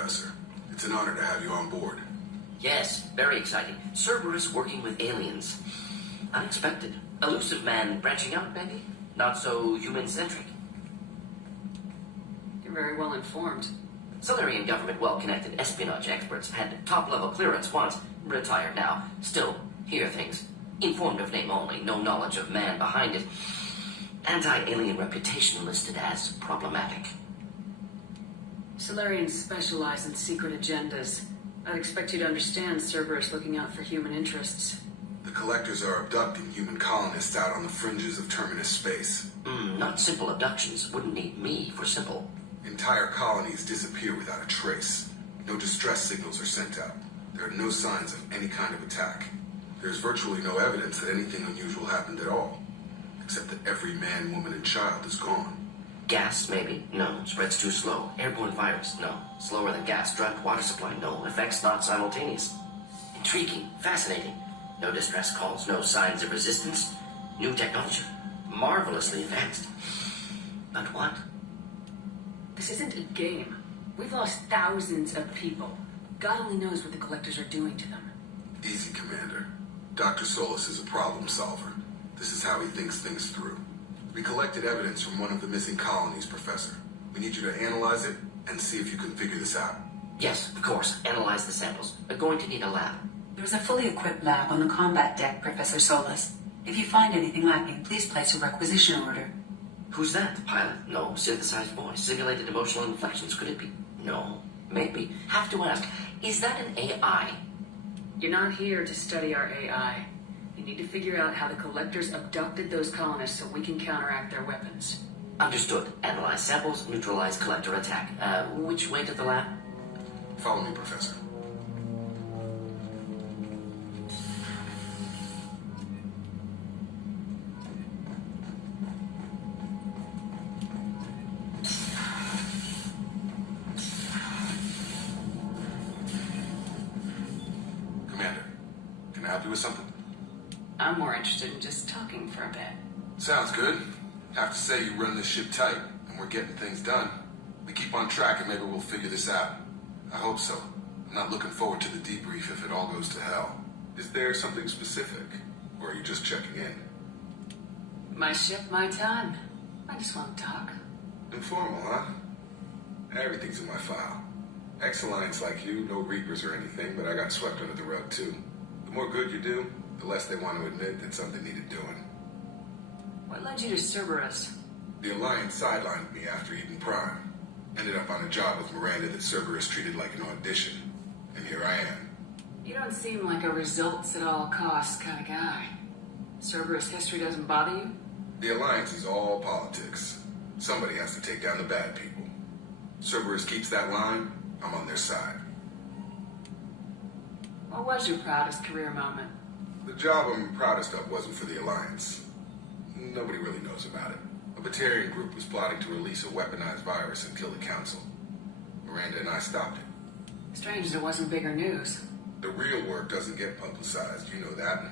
Professor. It's an honor to have you on board. Yes, very exciting. Cerberus working with aliens. Unexpected. Elusive man branching out, maybe? Not so human-centric. You're very well informed. Solarian government well-connected espionage experts had top-level clearance once. Retired now. Still hear things. Informed of name only. No knowledge of man behind it. Anti-alien reputation listed as problematic. Solarians specialize in secret agendas. I'd expect you to understand Cerberus looking out for human interests. The Collectors are abducting human colonists out on the fringes of Terminus space. Not simple abductions. Wouldn't need me for simple. Entire colonies disappear without a trace. No distress signals are sent out. There are no signs of any kind of attack. There's virtually no evidence that anything unusual happened at all. Except that every man, woman, and child is gone. Gas, maybe? No. Spreads too slow. Airborne virus? No. Slower than gas. Drugged water supply? No. Effects not simultaneous. Intriguing. Fascinating. No distress calls. No signs of resistance. New technology. Marvelously advanced. But what? This isn't a game. We've lost thousands of people. God only knows what the Collectors are doing to them. Easy, Commander. Dr. Solis is a problem solver. This is how he thinks things through. We collected evidence from one of the missing colonies, Professor. We need you to analyze it and see if you can figure this out. Yes, of course. Analyze the samples. We're going to need a lab. There's a fully equipped lab on the combat deck, Professor Solis. If you find anything lacking, please place a requisition order. Who's that? The pilot? No. Synthesized voice? Simulated emotional inflections? Could it be? No. Maybe. Have to ask. Is that an AI? You're not here to study our AI. You need to figure out how the Collectors abducted those colonists so we can counteract their weapons. Understood. Analyze samples, neutralize Collector attack. Which way to the lab? Follow me, Professor. Commander, can I help you with something? I'm more interested in just talking for a bit. Sounds good. Have to say you run this ship tight, and we're getting things done. We keep on track and maybe we'll figure this out. I hope so. I'm not looking forward to the debrief if it all goes to hell. Is there something specific, or are you just checking in? My ship, my time. I just want to talk. Informal, huh? Everything's in my file. Ex-Alliance like you, no Reapers or anything, but I got swept under the rug too. The more good you do, the less they want to admit that something needed doing. What led you to Cerberus? The Alliance sidelined me after Eden Prime. Ended up on a job with Miranda that Cerberus treated like an audition. And here I am. You don't seem like a results at all costs kind of guy. Cerberus history doesn't bother you? The Alliance is all politics. Somebody has to take down the bad people. Cerberus keeps that line, I'm on their side. What was your proudest career moment? The job I'm proudest of wasn't for the Alliance. Nobody really knows about it. A Batarian group was plotting to release a weaponized virus and kill the Council. Miranda and I stopped it. Strange that it wasn't bigger news. The real work doesn't get publicized, you know that.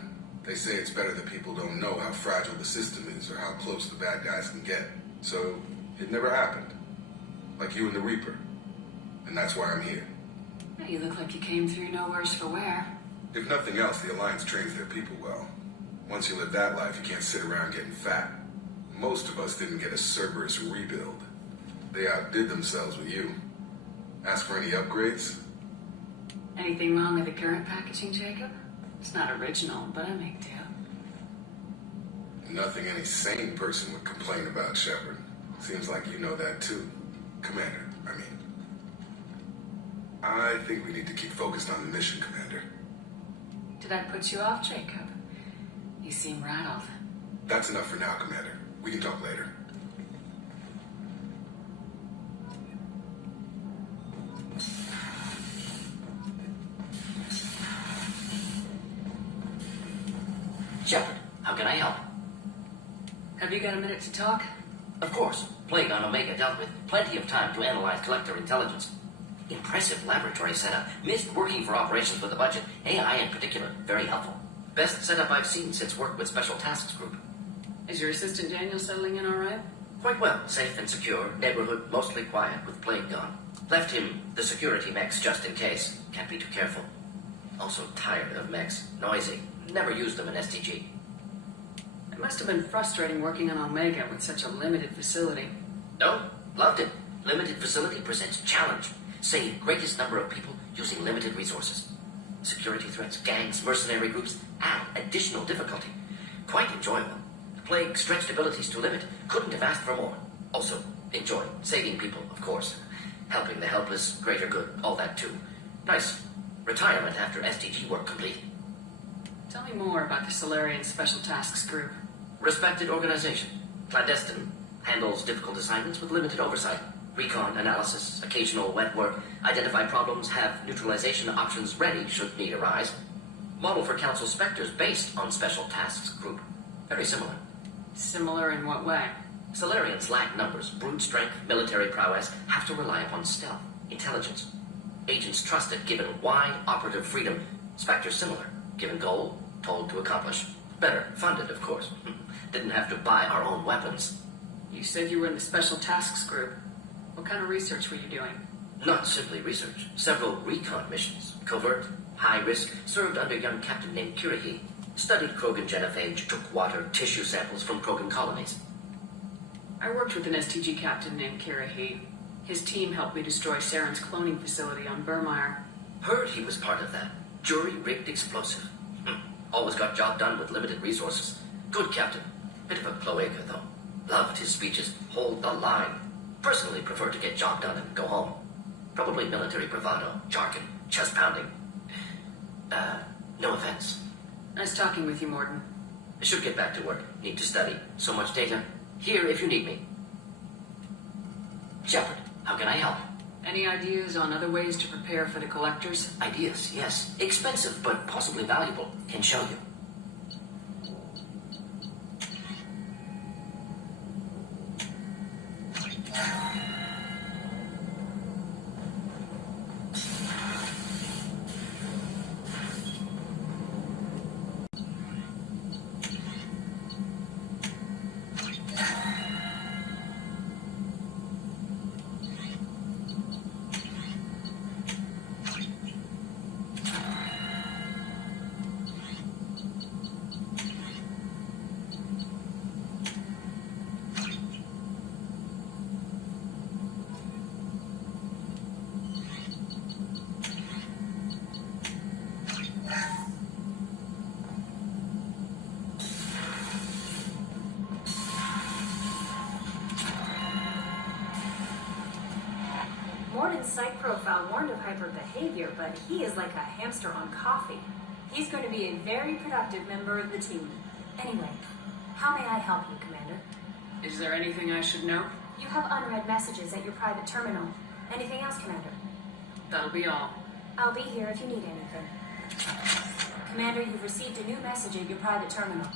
They say it's better that people don't know how fragile the system is or how close the bad guys can get. So, it never happened. Like you and the Reaper. And that's why I'm here. You look like you came through no worse for wear. If nothing else, the Alliance trains their people well. Once you live that life, you can't sit around getting fat. Most of us didn't get a Cerberus rebuild. They outdid themselves with you. Ask for any upgrades? Anything wrong with the current packaging, Jacob? It's not original, but I make do. Nothing any sane person would complain about, Shepard. Seems like you know that too. Commander, I mean. I think we need to keep focused on the mission, Commander. Did I put you off, Jacob? You seem rattled. That's enough for now, Commander. We can talk later. Shepard, how can I help? Have you got a minute to talk? Of course. Plague on Omega dealt with. Plenty of time to analyze Collector intelligence. Impressive laboratory setup. Missed working for operations with the budget. AI in particular. Very helpful. Best setup I've seen since work with Special Tasks Group. Is your assistant Daniel settling in all right? Quite well, safe and secure, neighborhood mostly quiet with plague gone. Left him the security mechs just in case. Can't be too careful. Also tired of mechs. Noisy. Never used them in STG. It must have been frustrating working on Omega with such a limited facility. No, loved it. Limited facility presents challenge. Save greatest number of people using limited resources. Security threats, gangs, mercenary groups add additional difficulty. Quite enjoyable. The plague stretched abilities to limit. Couldn't have asked for more. Also, enjoy. Saving people, of course. Helping the helpless, greater good, all that too. Nice. Retirement after STG work complete. Tell me more about the Solarian Special Tasks Group. Respected organization. Clandestine. Handles difficult assignments with limited oversight. Recon analysis, occasional wet work, identify problems, have neutralization options ready should need arise. Model for Council Spectres based on Special Tasks Group. Very similar. Similar in what way? Solarians lack numbers, brute strength, military prowess, have to rely upon stealth, intelligence. Agents trusted, given wide operative freedom. Spectres similar, given goal, told to accomplish. Better, funded, of course. Didn't have to buy our own weapons. You said you were in the Special Tasks Group. What kind of research were you doing? Not simply research. Several recon missions. Covert, high risk, served under a young captain named Kirihi. Studied Krogan genophage, took water, tissue samples from Krogan colonies. I worked with an STG captain named Kirihi. His team helped me destroy Saren's cloning facility on Burmire. Heard he was part of that. Jury-rigged explosive. Always got job done with limited resources. Good captain. Bit of a cloaca, though. Loved his speeches. Hold the line. Personally prefer to get job done and go home. Probably military bravado, jargon, chest pounding. No offense. Nice talking with you, Morden. I should get back to work. Need to study. So much data. Here if you need me. Shepard, how can I help? Any ideas on other ways to prepare for the collectors? Ideas, yes. Expensive, but possibly valuable. Can show you. Morden's psych profile warned of hyper behavior, but he is like a hamster on coffee. He's going to be a very productive member of the team. Anyway, how may I help you, Commander? Is there anything I should know? You have unread messages at your private terminal. Anything else, Commander? That'll be all. I'll be here if you need anything. Commander, you've received a new message at your private terminal.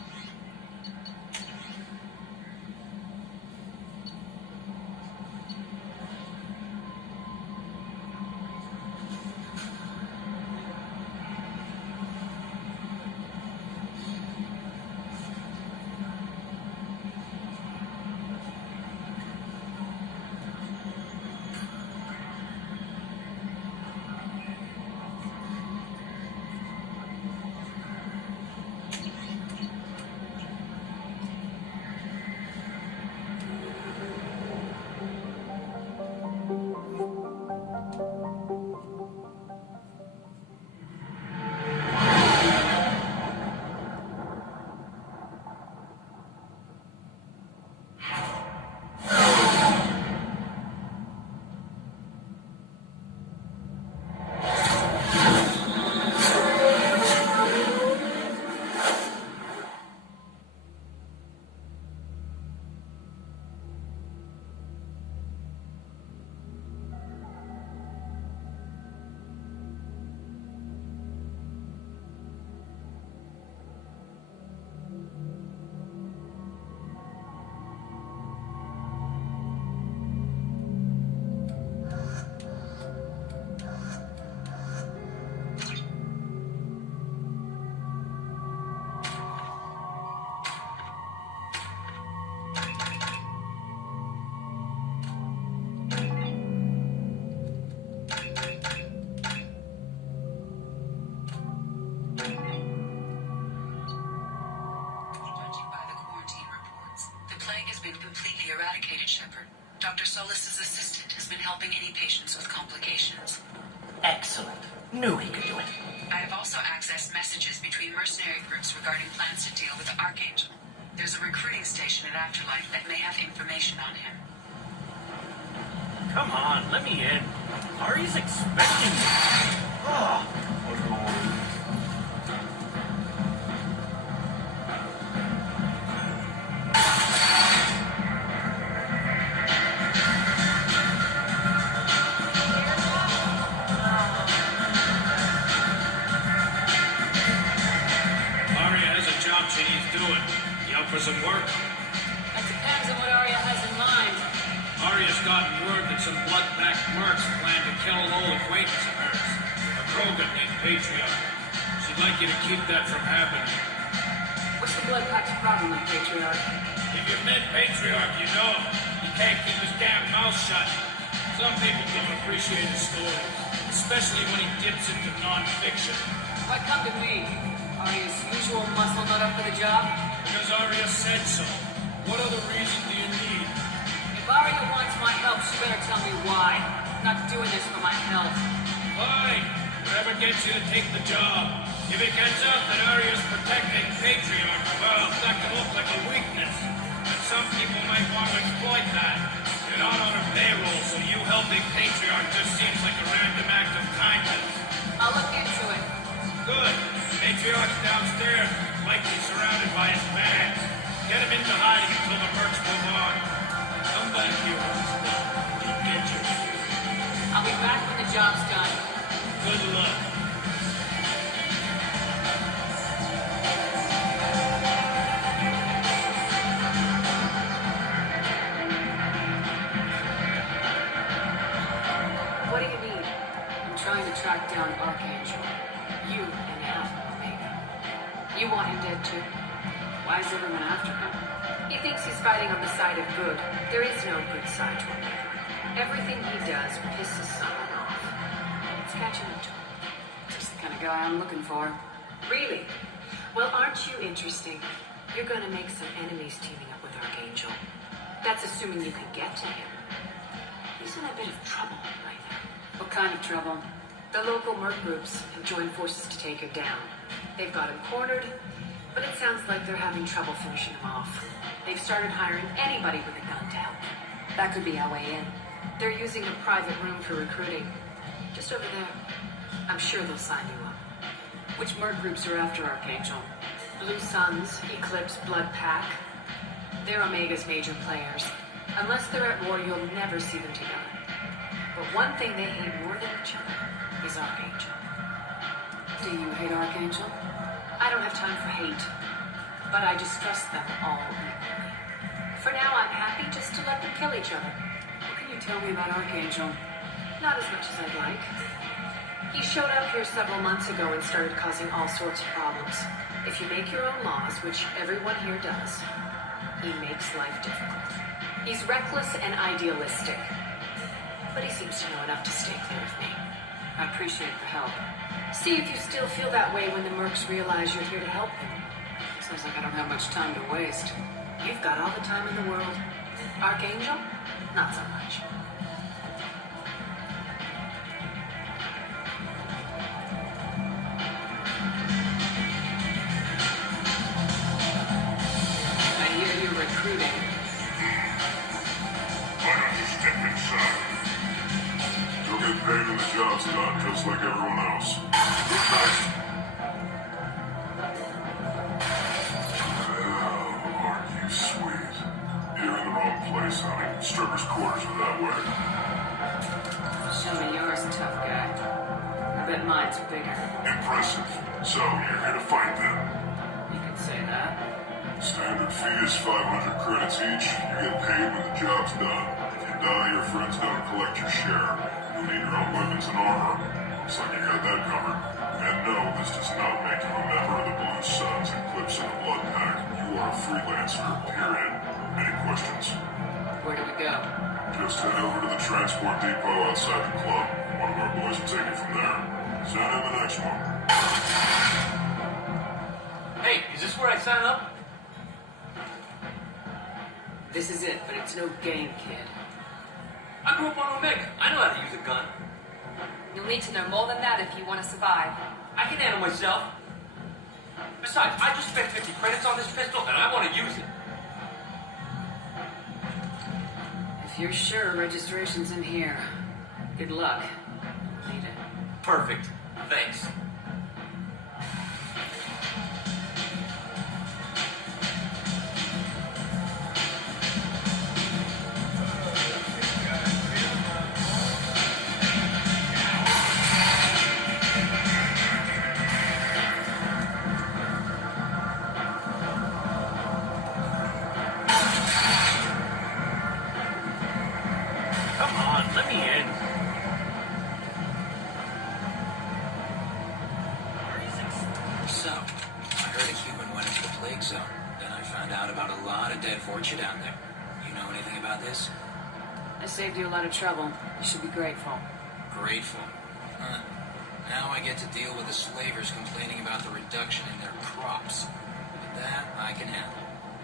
Dr. Solis' assistant has been helping any patients with complications. Excellent. Knew he could do it. I have also accessed messages between mercenary groups regarding plans to deal with the Arcángel. There's a recruiting station at Afterlife that may have information on him. Come on, let me in. Ari's expecting me. Oh. She needs doing. You up for some work? That depends on what Arya has in mind. Arya's gotten word that some blood-backed mercs plan to kill an old acquaintance of hers, a Krogan named Patriarch. She'd like you to keep that from happening. What's the blood pack's problem with Patriarch? If you've met Patriarch, you know him. He can't keep his damn mouth shut. Some people don't appreciate his stories, especially when he dips into non-fiction. Why come to me? Arya's usual muscle not up for the job? Because Arya said so. What other reason do you need? If Arya wants my help, she better tell me why. I'm not doing this for my health. Fine. Whatever gets you to take the job. If it gets out that Arya's protecting Patriarch, well, that can look like a weakness. But some people might want to exploit that. You're not on her payroll, so you helping Patriarch just seems like a random act of kindness. I'll look into it. Good. Patriarch's downstairs, likely surrounded by his fans. Get him into hiding until the mercs move on. Come back here when it's done. You'll get your due. I'll be back when the job's done. Good luck. What do you need? I'm trying to track down Arcángel. You and half of Omega. You want him dead too? Why is everyone after him? He thinks he's fighting on the side of good. There is no good side to Omega. Everything he does pisses someone off. It's catching up to him. Just the kind of guy I'm looking for. Really? Well, aren't you interesting? You're gonna make some enemies teaming up with Arcángel. That's assuming you can get to him. He's in a bit of trouble right now. What kind of trouble? The local merc groups have joined forces to take her down. They've got him cornered, but it sounds like they're having trouble finishing him off. They've started hiring anybody with a gun to help. That could be our way in. They're using a private room for recruiting. Just over there. I'm sure they'll sign you up. Which merc groups are after Arcángel? Blue Suns, Eclipse, Blood Pack. They're Omega's major players. Unless they're at war, you'll never see them together. But one thing they hate more than each other is Arcángel. Do you hate Arcángel? I don't have time for hate, but I distrust them all equally. For now, I'm happy just to let them kill each other. What can you tell me about Arcángel? Not as much as I'd like. He showed up here several months ago and started causing all sorts of problems. If you make your own laws, which everyone here does, he makes life difficult. He's reckless and idealistic, but he seems to know enough to stay clear of me. I appreciate the help. See if you still feel that way when the mercs realize you're here to help them. Sounds like I don't have much time to waste. You've got all the time in the world. Arcángel? Not so much. I hear you're recruiting. Why don't you step inside? You'll get paid when the job's done, just like everyone else. Oh, aren't you sweet? You're in the wrong place, honey. Strippers' quarters are that way. Show me yours, tough guy. I bet mine's bigger. Impressive. So, you're here to fight them. You could say that. Standard fee is 500 credits each. You get paid when the job's done. If you die, your friends don't collect your share. You'll need your own weapons and armor. Looks like you got that covered. And no, this does not make you a member of the Blue Suns, Eclipse, and the Blood Pack. You are a freelancer, period. Any questions? Where do we go? Just head over to the transport depot outside the club. One of our boys will take it from there. Send in the next one. Hey, is this where I sign up? This is it, but it's no game, kid. I grew up on Omega. I know how to use a gun. You'll need to know more than that if you want to survive. I can handle myself. Besides, I just spent 50 credits on this pistol, and I want to use it. If you're sure registration's in here, good luck. Complete it. Perfect. Thanks. Come on, let me in. So, I heard a human went into the plague zone. Then I found out about a lot of dead Vorcha down there. You know anything about this? I saved you a lot of trouble. You should be grateful. Grateful. Huh. Now I get to deal with the slavers complaining about the reduction in their crops. But that I can handle.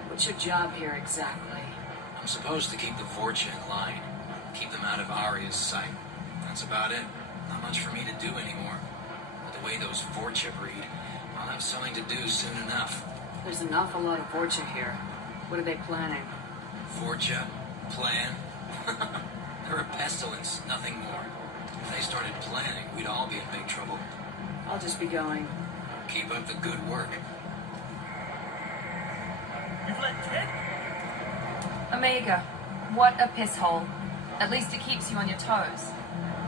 What's your job here exactly? I'm supposed to keep the Vorcha in line. Keep them out of Arya's sight. That's about it. Not much for me to do anymore. With the way those Vorcha breed, I'll have something to do soon enough. There's an awful lot of Vorcha here. What are they planning? Vorcha? Plan? They're a pestilence, nothing more. If they started planning, we'd all be in big trouble. I'll just be going. Keep up the good work. You've let Ted? Omega, what a piss hole. At least it keeps you on your toes.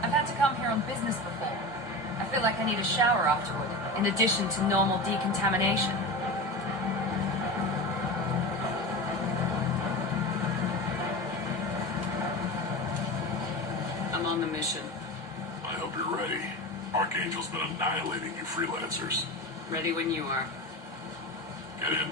I've had to come here on business before. I feel like I need a shower afterward, in addition to normal decontamination. I'm on the mission. I hope you're ready. Archangel's been annihilating you freelancers. Ready when you are. Get in.